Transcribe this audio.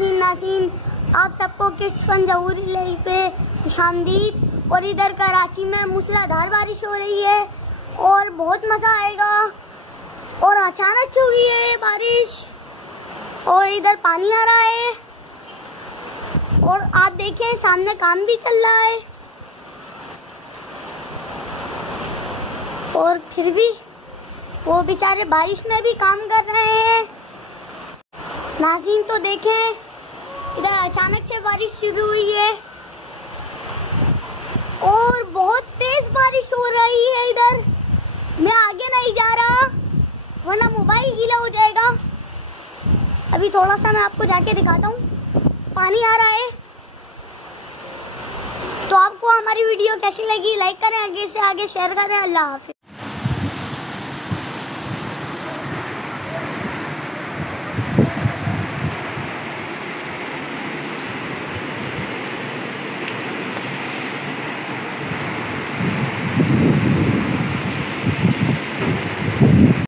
नाज़रीन आप सबको किड्स फन जहूरी लाइव पे खुशामदीद। और इधर कराची में मूसलाधार बारिश हो रही है और बहुत मज़ा आएगा। और अचानक से हुई है बारिश और इधर पानी आ रहा है और आप देखें सामने काम भी चल रहा है और फिर भी वो बेचारे बारिश में भी काम कर रहे हैं। नाज़रीन तो देखें इधर अचानक से बारिश शुरू हुई है और बहुत तेज बारिश हो रही है। इधर मैं आगे नहीं जा रहा वरना मोबाइल गीला हो जाएगा। अभी थोड़ा सा मैं आपको जाके दिखाता हूँ, पानी आ रहा है। तो आपको हमारी वीडियो कैसी लगी लाइक करें, आगे से आगे शेयर करें। अल्लाह हाफिज़।